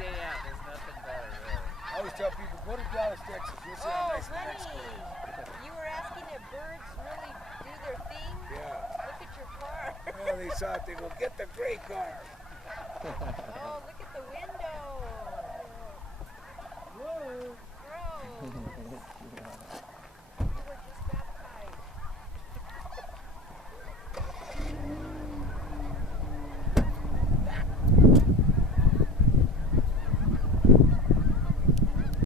day out. There's nothing better, really. I always tell people, go to Dallas, Texas. You'll see how nice Mexico is. You were asking if birds really do their thing? Yeah. Look at your car. Well, they saw it. They go, get the gray car.